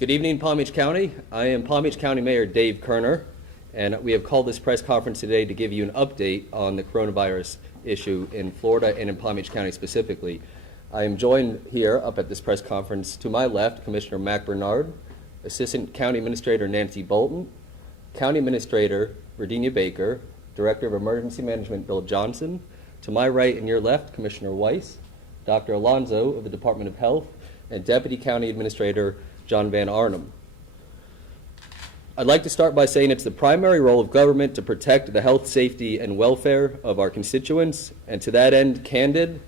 Good evening, Palm Beach County. I am Palm Beach County Mayor Dave Kerner, and we have called this press conference today to give you an update on the coronavirus issue in Florida and in Palm Beach County specifically. I am joined here up at this press conference to my left, Commissioner Mac Bernard, Assistant County Administrator Nancy Bolton, County Administrator Virginia Baker, Director of Emergency Management Bill Johnson. To my right and your left, Commissioner Weiss, Dr. Alonzo of the Department of Health, and Deputy County Administrator John Van Arnhem. I'd like to start by saying it's the primary role of government to protect the health, safety, and welfare of our constituents, and to that end, candid,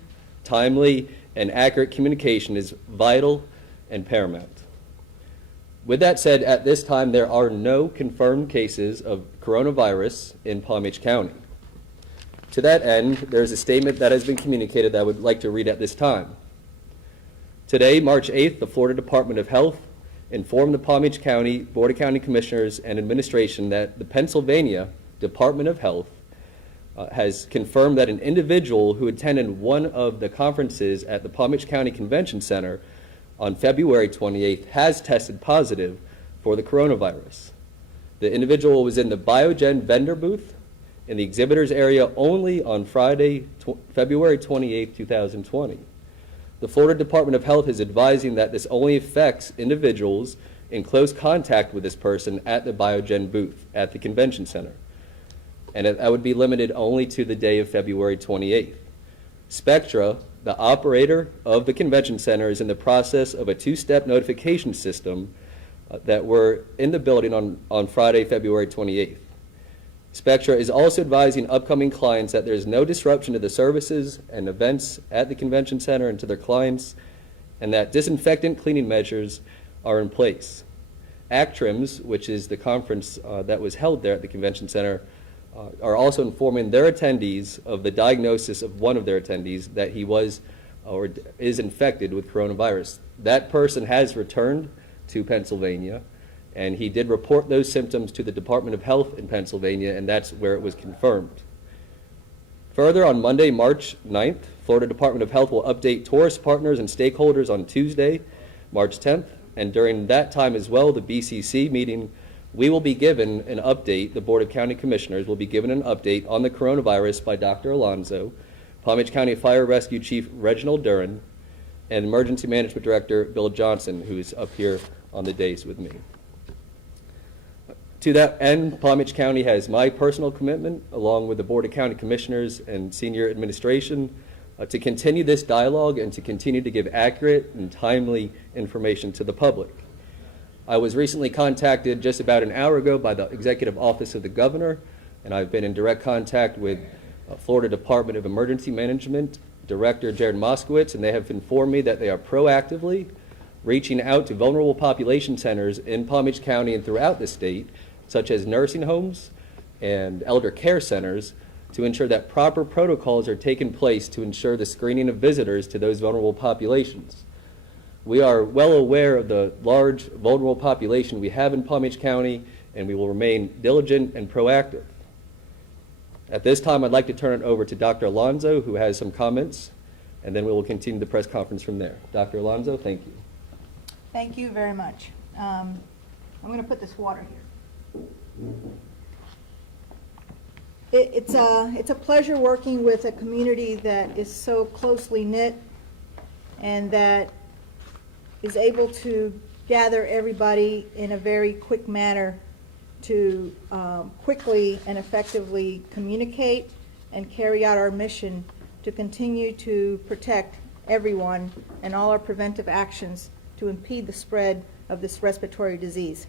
timely, and accurate communication is vital and paramount. With that said, at this time, there are no confirmed cases of coronavirus in Palm Beach County. To that end, there's a statement that has been communicated that I would like to read at this time. Today, March 8th, the Florida Department of Health informed the Palm Beach County Board of County Commissioners and Administration that the Pennsylvania Department of Health has confirmed that an individual who attended one of the conferences at the Palm Beach County Convention Center on February 28th has tested positive for the coronavirus. The individual was in the Biogen vendor booth in the exhibitors area only on Friday, February 28th, 2020. The Florida Department of Health is advising that this only affects individuals in close contact with this person at the Biogen booth at the convention center. And that would be limited only to the day of February 28th. Spectra, the operator of the convention center, is in the process of a two-step notification system that were in the building on Friday, February 28th. Spectra is also advising upcoming clients that there is no disruption to the services and events at the convention center and to their clients, and that disinfectant cleaning measures are in place. ACTRIMS, which is the conference that was held there at the convention center, are also informing their attendees of the diagnosis of one of their attendees that he was or is infected with coronavirus. That person has returned to Pennsylvania, and he did report those symptoms to the Department of Health in Pennsylvania, and that's where it was confirmed. Further, on Monday, March 9th, Florida Department of Health will update tourist partners and stakeholders on Tuesday, March 10th, and during that time as well, the BCC meeting, we will be given an update, the Board of County Commissioners will be given an update on the coronavirus by Dr. Alonzo, Palm Beach County Fire Rescue Chief Reginald Duran, and Emergency Management Director Bill Johnson, who is up here on the dais with me. To that end, Palm Beach County has my personal commitment, along with the Board of County Commissioners and senior administration, to continue this dialogue and to continue to give accurate and timely information to the public. I was recently contacted just about an hour ago by the Executive Office of the Governor, and I've been in direct contact with Florida Department of Emergency Management Director Jared Moskowitz, and they have informed me that they are proactively reaching out to vulnerable population centers in Palm Beach County and throughout the state, such as nursing homes and elder care centers, to ensure that proper protocols are taking place to ensure the screening of visitors to those vulnerable populations. We are well aware of the large vulnerable population we have in Palm Beach County, and we will remain diligent and proactive. At this time, I'd like to turn it over to Dr. Alonzo, who has some comments, and then we will continue the press conference from there. Dr. Alonzo, thank you. Thank you very much. I'm going to put this water here. It's a pleasure working with a community that is so closely knit and that is able to gather everybody in a very quick manner to quickly and effectively communicate and carry out our mission to continue to protect everyone and all our preventive actions to impede the spread of this respiratory disease.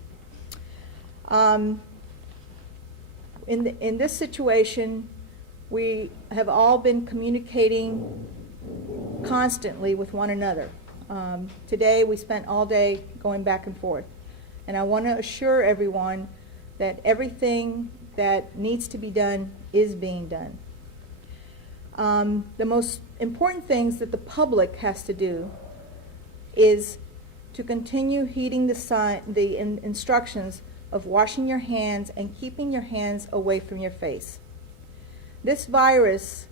In this situation, we have all been communicating constantly with one another. Today, we spent all day going back and forth. And I want to assure everyone that everything that needs to be done is being done. The most important things that the public has to do is to continue heeding the instructions of washing your hands and keeping your hands away from your face. This virus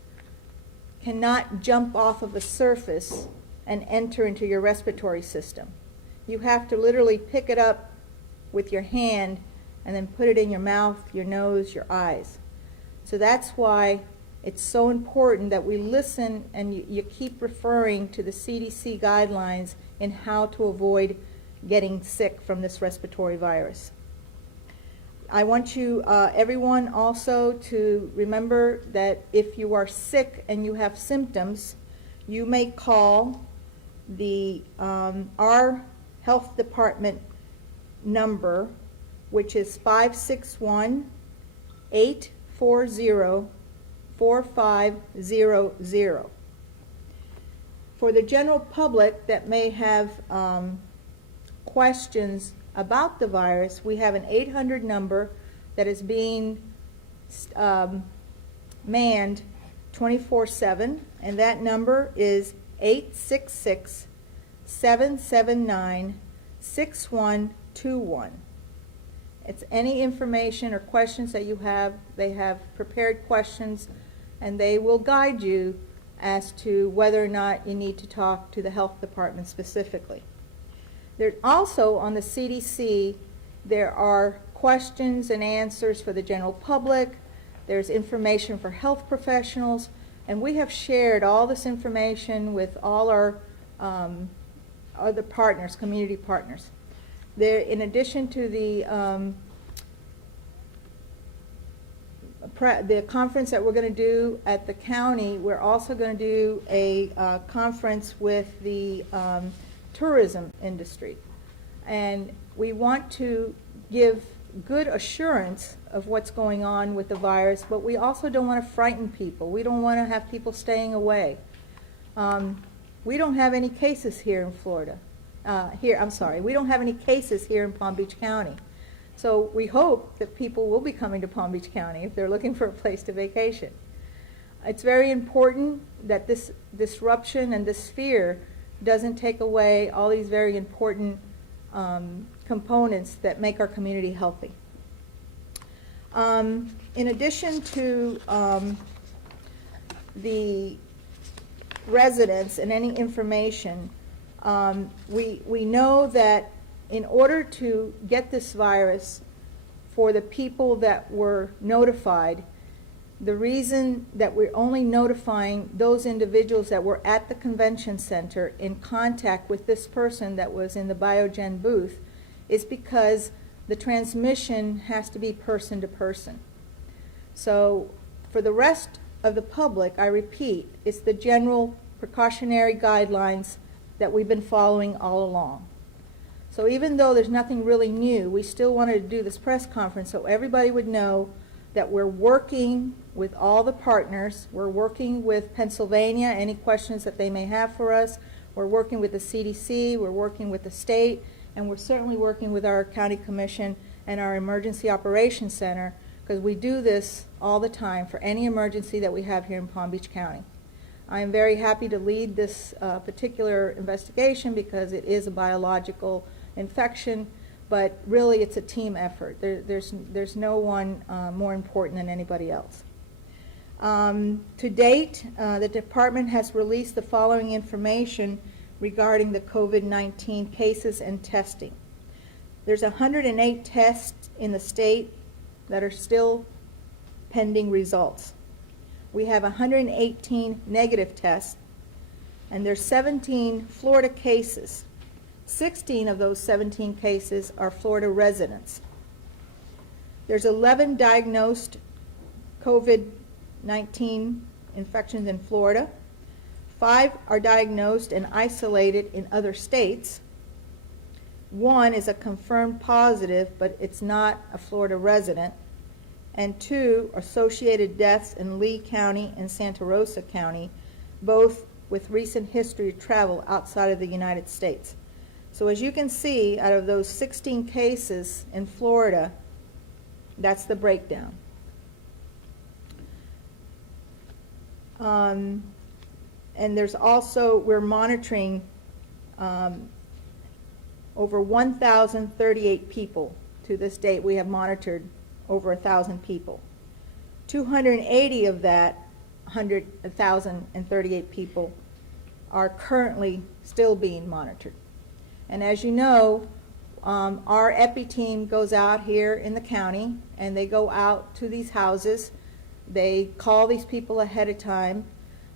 cannot jump off of a surface and enter into your respiratory system. you have to literally pick it up with your hand and then put it in your mouth, your nose, your eyes. So that's why it's so important that we listen and you keep referring to the CDC guidelines in how to avoid getting sick from this respiratory virus. I want you, everyone also to remember that if you are sick and you have symptoms, you may call our health department number, which is 561-840-4500. For the general public that may have questions about the virus, we have an 800 number that is being manned 24/7, and that number is 866-779-6121. It's any information or questions that you have. They have prepared questions, and they will guide you as to whether or not you need to talk to the health department specifically. There's also on the CDC, there are questions and answers for the general public. There's information for health professionals, and we have shared all this information with all our other partners, community partners. There, in addition to the conference that we're going to do at the county, we're also going to do a conference with the tourism industry. And we want to give good assurance of what's going on with the virus, but we also don't want to frighten people. We don't want to have people staying away. We don't have any cases here in Florida. We don't have any cases here in Palm Beach County. So we hope that people will be coming to Palm Beach County if they're looking for a place to vacation. It's very important that this disruption and this fear doesn't take away all these very important components that make our community healthy. In addition to the residents and any information, we know that in order to get this virus for the people that were notified, the reason that we're only notifying those individuals that were at the convention center in contact with this person that was in the Biogen booth is because the transmission has to be person to person. So for the rest of the public, I repeat, it's the general precautionary guidelines that we've been following all along. So even though there's nothing really new, we still wanted to do this press conference so everybody would know that we're working with all the partners. We're working with Pennsylvania, any questions that they may have for us. We're working with the CDC, we're working with the state, and we're certainly working with our county commission and our emergency operations center, because we do this all the time for any emergency that we have here in Palm Beach County. I am very happy to lead this particular investigation because it is a biological infection, but really it's a team effort. There's no one more important than anybody else. To date, the department has released the following information regarding the COVID-19 cases and testing. There's 108 tests in the state that are still pending results. We have 118 negative tests, and there's 17 Florida cases. 16 of those 17 cases are Florida residents. There's 11 diagnosed COVID-19 infections in Florida. 5 are diagnosed and isolated in other states. 1 is a confirmed positive, but it's not a Florida resident. And 2 associated deaths in Lee County and Santa Rosa County, both with recent history of travel outside of the United States. So as you can see, out of those 16 cases in Florida, that's the breakdown. And there's also, we're monitoring over 1,038 people. To this date, we have monitored over 1,000 people. 280 of that 1,038 people are currently still being monitored. And as you know, our EPI team goes out here in the county, and they go out to these houses. They call these people ahead of time.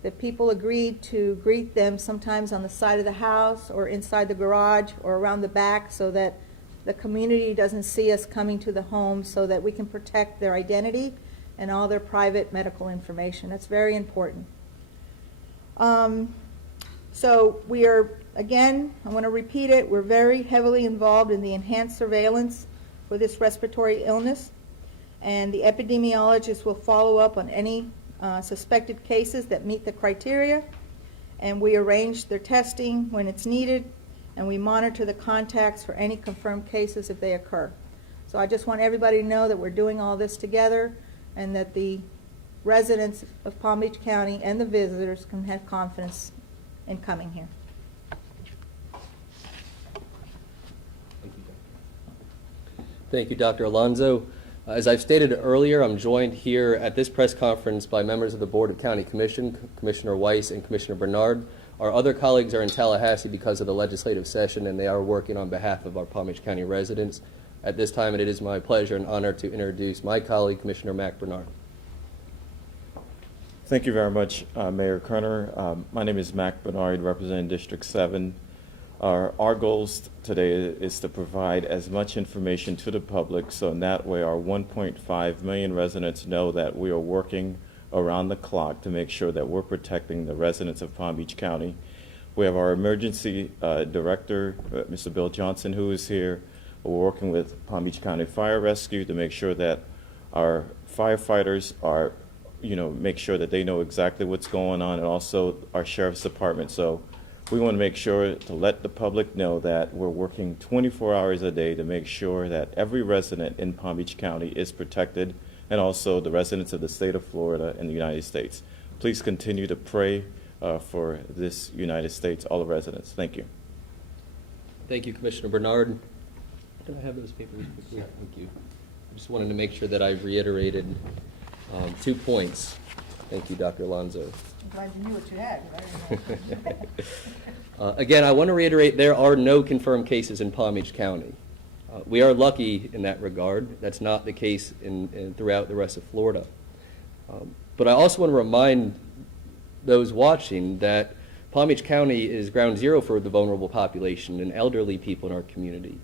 The people agreed to greet them sometimes on the side of the house or inside the garage or around the back, so that the community doesn't see us coming to the home, so that we can protect their identity and all their private medical information. That's very important. So we are, again, I want to repeat it, we're very heavily involved in the enhanced surveillance for this respiratory illness, and the epidemiologists will follow up on any suspected cases that meet the criteria, and we arrange their testing when it's needed, and we monitor the contacts for any confirmed cases if they occur. So I just want everybody to know that we're doing all this together, and that the residents of Palm Beach County and the visitors can have confidence in coming here. Thank you, Dr. Alonso. As I've stated earlier, I'm joined here at this press conference by members of the Board of County Commission, Commissioner Weiss and Commissioner Bernard. Our other colleagues are in Tallahassee because of the legislative session, and they are working on behalf of our Palm Beach County residents. At this time, it is my pleasure and honor to introduce my colleague, Commissioner Mac Bernard. Thank you very much, Mayor Kerner. My name is Mac Bernard, representing District 7. Our goals today is to provide as much information to the public, so in that way our 1.5 million residents know that we are working around the clock to make sure that we're protecting the residents of Palm Beach County. We have our emergency director, Mr. Bill Johnson, who is here. We're working with Palm Beach County Fire Rescue to make sure that our firefighters are, make sure that they know exactly what's going on, and also our sheriff's department. So we want to make sure to let the public know that we're working 24 hours a day to make sure that every resident in Palm Beach County is protected, and also the residents of the state of Florida and the United States. Please continue to pray for this United States, all the residents. Thank you. Thank you, Commissioner Bernard. Did I have those papers quickly? Thank you. I just wanted to make sure that I reiterated 2 points. Thank you, Dr. Alonso. I'm glad you knew what you had. Again, I want to reiterate there are no confirmed cases in Palm Beach County. We are lucky in that regard. That's not the case throughout the rest of Florida. But I also want to remind those watching that Palm Beach County is ground zero for the vulnerable population and elderly people in our community.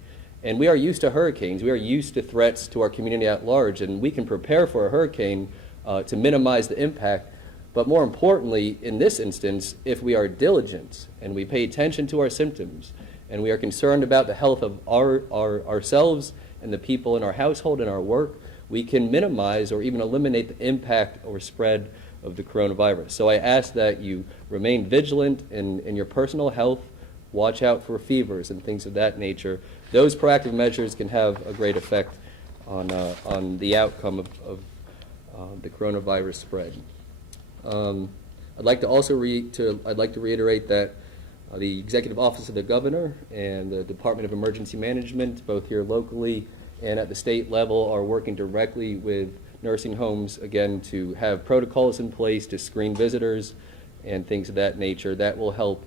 And we are used to hurricanes. We are used to threats to our community at large, and we can prepare for a hurricane to minimize the impact. But more importantly, in this instance, if we are diligent and we pay attention to our symptoms and we are concerned about the health of ourselves and the people in our household and our work, we can minimize or even eliminate the impact or spread of the coronavirus. So I ask that you remain vigilant in your personal health, watch out for fevers and things of that nature. Those proactive measures can have a great effect on the outcome of the coronavirus spread. I'd like to also reiterate that the Executive Office of the Governor and the Department of Emergency Management, both here locally and at the state level, are working directly with nursing homes, again, to have protocols in place to screen visitors and things of that nature. That will help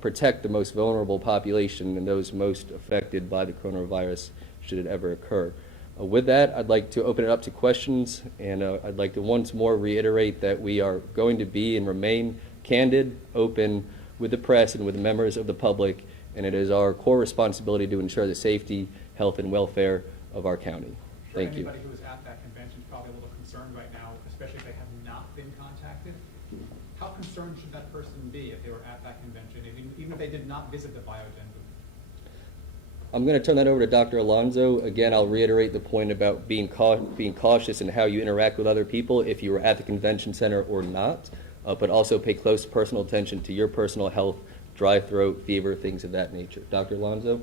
protect the most vulnerable population and those most affected by the coronavirus should it ever occur. With that, I'd like to open it up to questions, and I'd like to once more reiterate that we are going to be and remain candid, open with the press and with the members of the public, and it is our core responsibility to ensure the safety, health, and welfare of our county. Thank you. Anybody who was at that convention is probably a little concerned right now, especially if they have not been contacted. How concerned should that person be if they were at that convention, even if they did not visit the Biogen booth? I'm going to turn that over to Dr. Alonso. Again, I'll reiterate the point about being cautious in how you interact with other people if you were at the convention center or not, but also pay close personal attention to your personal health, dry throat, fever, things of that nature. Dr. Alonso?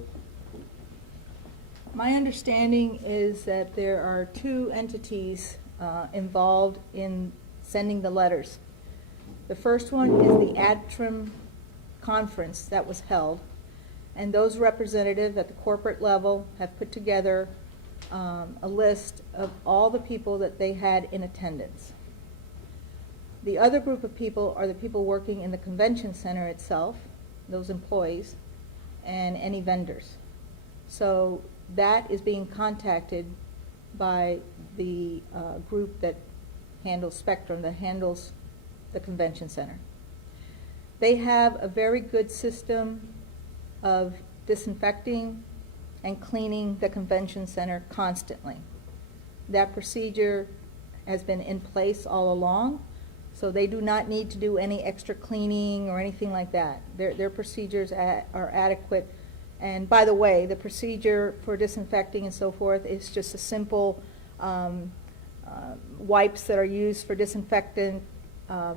My understanding is that there are 2 entities involved in sending the letters. The first one is the ADTRIM conference that was held, and those representatives at the corporate level have put together a list of all the people that they had in attendance. The other group of people are the people working in the convention center itself, those employees, and any vendors. So that is being contacted by the group that handles Spectrum, that handles the convention center. They have a very good system of disinfecting and cleaning the convention center constantly. That procedure has been in place all along, so they do not need to do any extra cleaning or anything like that. Their procedures are adequate. And by the way, the procedure for disinfecting and so forth is just a simple wipes that are used for disinfectant.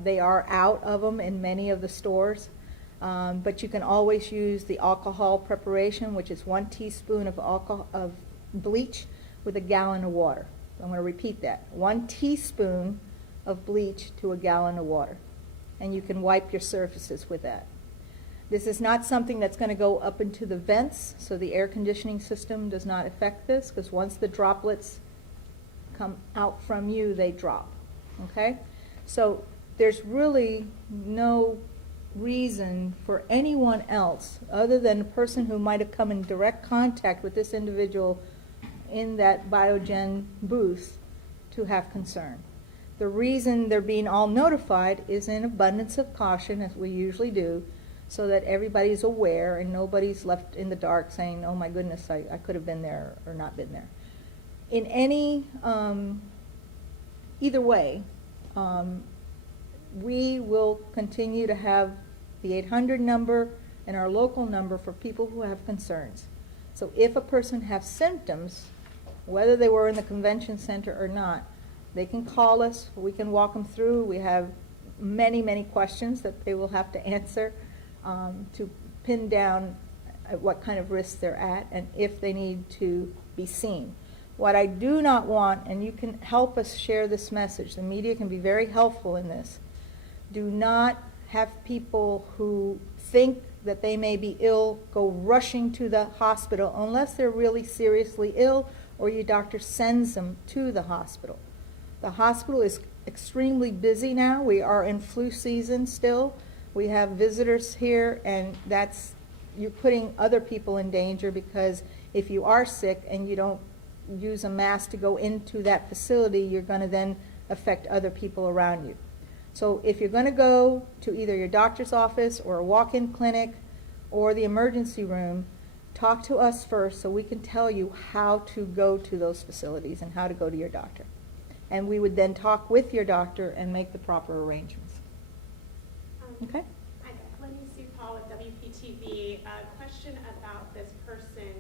They are out of them in many of the stores. But you can always use the alcohol preparation, which is 1 teaspoon of bleach with a gallon of water. I'm going to repeat that. 1 teaspoon of bleach to a gallon of water. And you can wipe your surfaces with that. This is not something that's going to go up into the vents, so the air conditioning system does not affect this, because once the droplets come out from you, they drop. Okay? So there's really no reason for anyone else, other than the person who might have come in direct contact with this individual in that Biogen booth, to have concern. The reason they're being all notified is in abundance of caution, as we usually do, so that everybody's aware and nobody's left in the dark saying, oh my goodness, I could have been there or not been there. In any, either way, we will continue to have the 800 number and our local number for people who have concerns. So if a person has symptoms, whether they were in the convention center or not, they can call us, we can walk them through. We have many, many questions that they will have to answer to pin down what kind of risk they're at and if they need to be seen. What I do not want, and you can help us share this message, the media can be very helpful in this, do not have people who think that they may be ill go rushing to the hospital unless they're really seriously ill or your doctor sends them to the hospital. The hospital is extremely busy now. We are in flu season still. We have visitors here, and you're putting other people in danger, because if you are sick and you don't use a mask to go into that facility, you're going to then affect other people around you. So if you're going to go to either your doctor's office or a walk-in clinic or the emergency room, talk to us first so we can tell you how to go to those facilities and how to go to your doctor. And we would then talk with your doctor and make the proper arrangements. Okay? Hi, Lenny Sue Paul with WPTV. A question about this person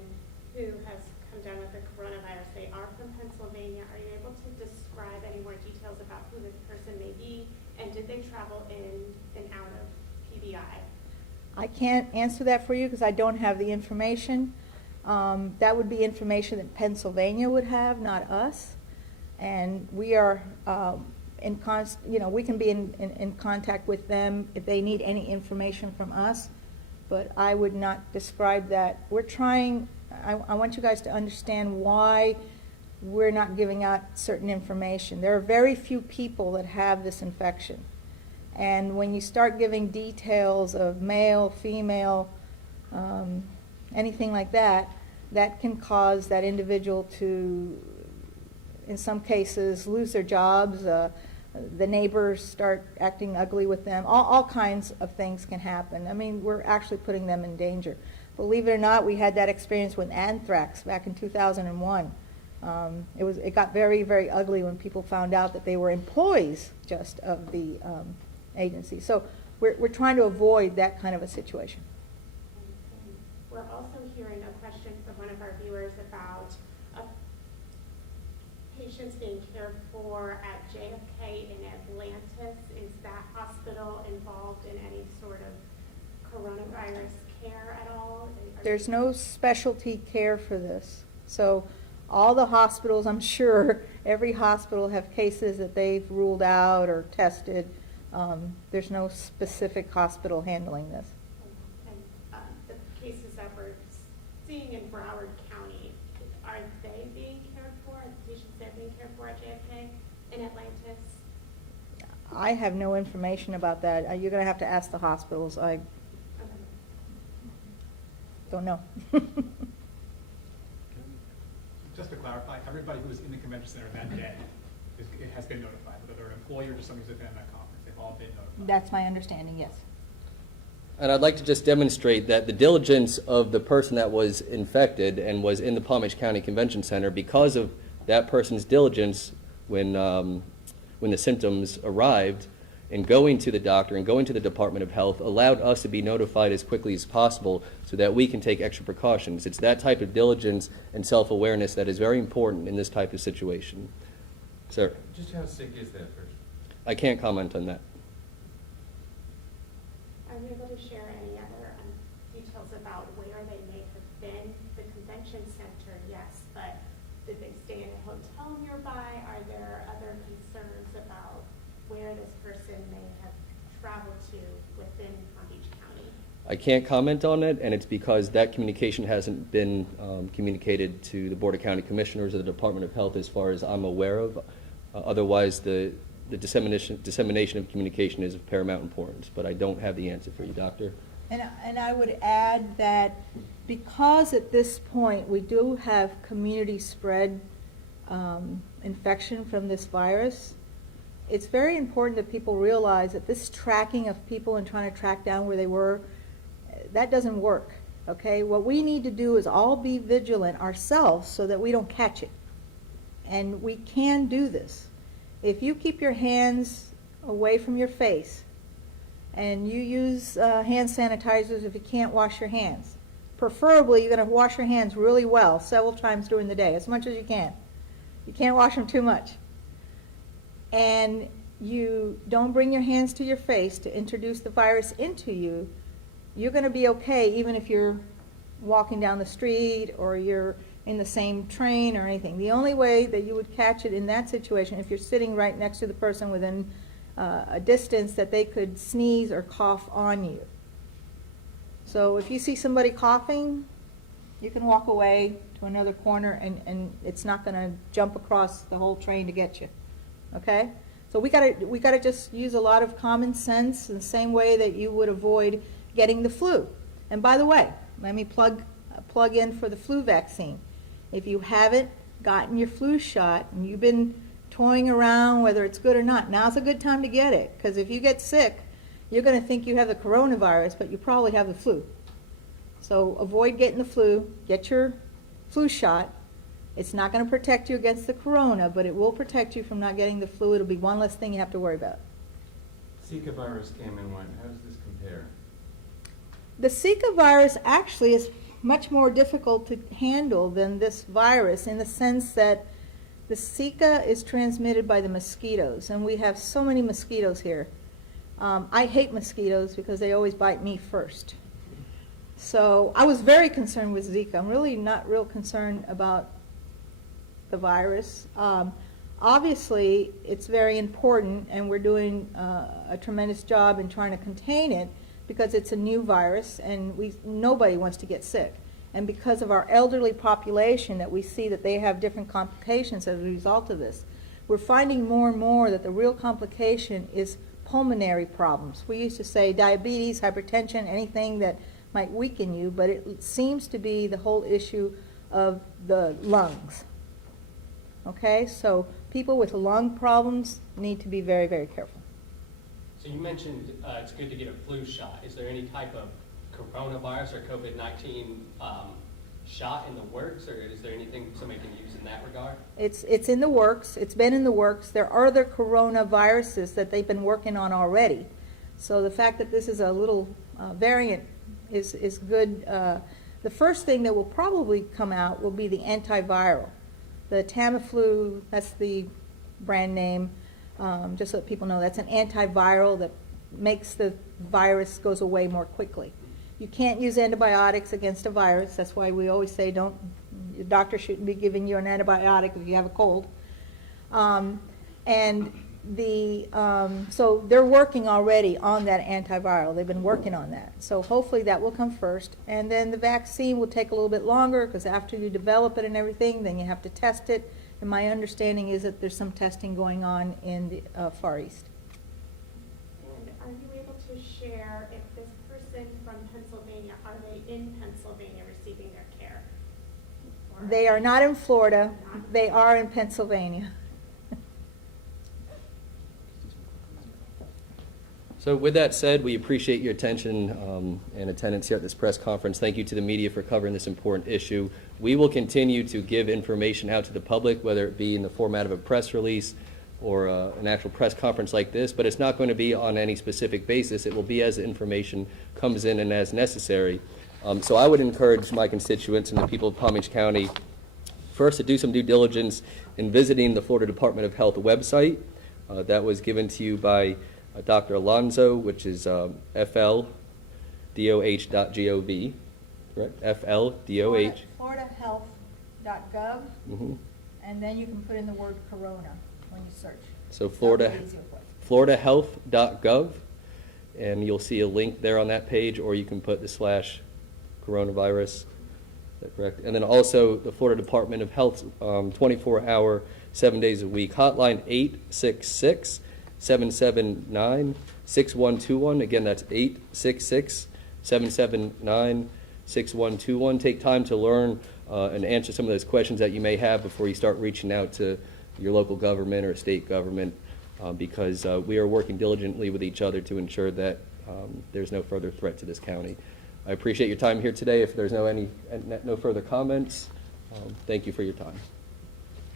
who has come down with the coronavirus. They are from Pennsylvania. Are you able to describe any more details about who this person may be? And did they travel in and out of PBI? I can't answer that for you because I don't have the information. That would be information that Pennsylvania would have, not us. And we are we can be in contact with them if they need any information from us, but I would not describe that. We're trying, I want you guys to understand why we're not giving out certain information. There are very few people that have this infection. And when you start giving details of male, female, anything like that, that can cause that individual to, in some cases, lose their jobs. The neighbors start acting ugly with them. All kinds of things can happen. I mean, we're actually putting them in danger. Believe it or not, we had that experience with anthrax back in 2001. It got very, very ugly when people found out that they were employees just of the agency. So we're trying to avoid that kind of a situation. We're also hearing a question from one of our viewers about patients being cared for at JFK in Atlantis. Is that hospital involved in any sort of coronavirus care at all? There's no specialty care for this. So all the hospitals, I'm sure, every hospital have cases that they've ruled out or tested. There's no specific hospital handling this. And the cases that we're seeing in Broward County, are they being cared for? Are the patients there being cared for at JFK in Atlantis? I have no information about that. You're going to have to ask the hospitals. Okay. Don't know. Just to clarify, everybody who was in the convention center that day has been notified, whether they're an employee or just somebody who's attending that conference, they've all been notified. That's my understanding, yes. And I'd like to just demonstrate that the diligence of the person that was infected and was in the Palm Beach County Convention Center, because of that person's diligence when the symptoms arrived, and going to the doctor and going to the Department of Health, allowed us to be notified as quickly as possible so that we can take extra precautions. It's that type of diligence and self-awareness that is very important in this type of situation. Sir, Just how sick is that person? I can't comment on that. Are you able to share any other details about where they may have been? The convention center, yes, but did they stay in a hotel nearby? Are there other concerns about where this person may have traveled to within Palm Beach County? I can't comment on it, and it's because that communication hasn't been communicated to the Board of County Commissioners or the Department of Health as far as I'm aware of. Otherwise, the dissemination of communication is of paramount importance, but I don't have the answer for you, Doctor. And I would add that because at this point we do have community spread infection from this virus, it's very important that people realize that this tracking of people and trying to track down where they were, that doesn't work, okay? What we need to do is all be vigilant ourselves so that we don't catch it. And we can do this. If you keep your hands away from your face and you use hand sanitizers if you can't wash your hands, preferably you're going to wash your hands really well several times during the day, as much as you can. You can't wash them too much. And you don't bring your hands to your face to introduce the virus into you, you're going to be okay even if you're walking down the street or you're in the same train or anything. The only way that you would catch it in that situation, if you're sitting right next to the person within a distance that they could sneeze or cough on you. So if you see somebody coughing, you can walk away to another corner and it's not going to jump across the whole train to get you. Okay? So we gotta just use a lot of common sense in the same way that you would avoid getting the flu. And by the way, let me plug in for the flu vaccine. If you haven't gotten your flu shot and you've been toying around whether it's good or not, now's a good time to get it. Because if you get sick, you're going to think you have the coronavirus, but you probably have the flu. So avoid getting the flu. Get your flu shot. It's not going to protect you against the corona, but it will protect you from not getting the flu. It'll be one less thing you have to worry about. Zika virus came and went. How does this compare? The Zika virus actually is much more difficult to handle than this virus in the sense that the Zika is transmitted by the mosquitoes, and we have so many mosquitoes here. I hate mosquitoes because they always bite me first. So I was very concerned with Zika. I'm really not real concerned about the virus. Obviously, it's very important, and we're doing a tremendous job in trying to contain it because it's a new virus, and nobody wants to get sick. And because of our elderly population, that we see that they have different complications as a result of this. We're finding more and more that the real complication is pulmonary problems. We used to say diabetes, hypertension, anything that might weaken you, but it seems to be the whole issue of the lungs. Okay, so people with lung problems need to be very, very careful. So you mentioned it's good to get a flu shot. Is there any type of coronavirus or COVID-19 shot in the works, or is there anything somebody can use in that regard? It's in the works. It's been in the works. There are other coronaviruses that they've been working on already. So the fact that this is a little variant is good. The first thing that will probably come out will be the antiviral. The Tamiflu, that's the brand name, just so that people know, that's an antiviral that makes the virus goes away more quickly. You can't use antibiotics against a virus. That's why we always say your doctor shouldn't be giving you an antibiotic if you have a cold. So they're working already on that antiviral. They've been working on that. So hopefully that will come first. And then the vaccine will take a little bit longer because after you develop it and everything, then you have to test it. And my understanding is that there's some testing going on in the Far East. And are you able to share if this person from Pennsylvania, are they in Pennsylvania They are not in Florida, they are in Pennsylvania. So with that said, we appreciate your attention and attendance here at this press conference. Thank you to the media for covering this important issue. We will continue to give information out to the public, whether it be in the format of a press release or an actual press conference like this, but it's not going to be on any specific basis. It will be as the information comes in and as necessary. So I would encourage my constituents and the people of Palm Beach County first to do some due diligence in visiting the Florida Department of Health website. That was given to you by Dr. Alonso, which is fldoh.gov, correct? FLDOH. FloridaHealth.gov, Mhm. and then you can put in the word corona when you search. So That'll be the easier way. FloridaHealth.gov, and you'll see a link there on that page, or you can put the /coronavirus. Is that correct? And then also the Florida Department of Health's 24-hour, 7 days a week hotline, 866-779-6121. Again, that's 866-779-6121. Take time to learn and answer some of those questions that you may have before you start reaching out to your local government or state government, because we are working diligently with each other to ensure that there's no further threat to this county. I appreciate your time here today. If there's no further comments, thank you for your time.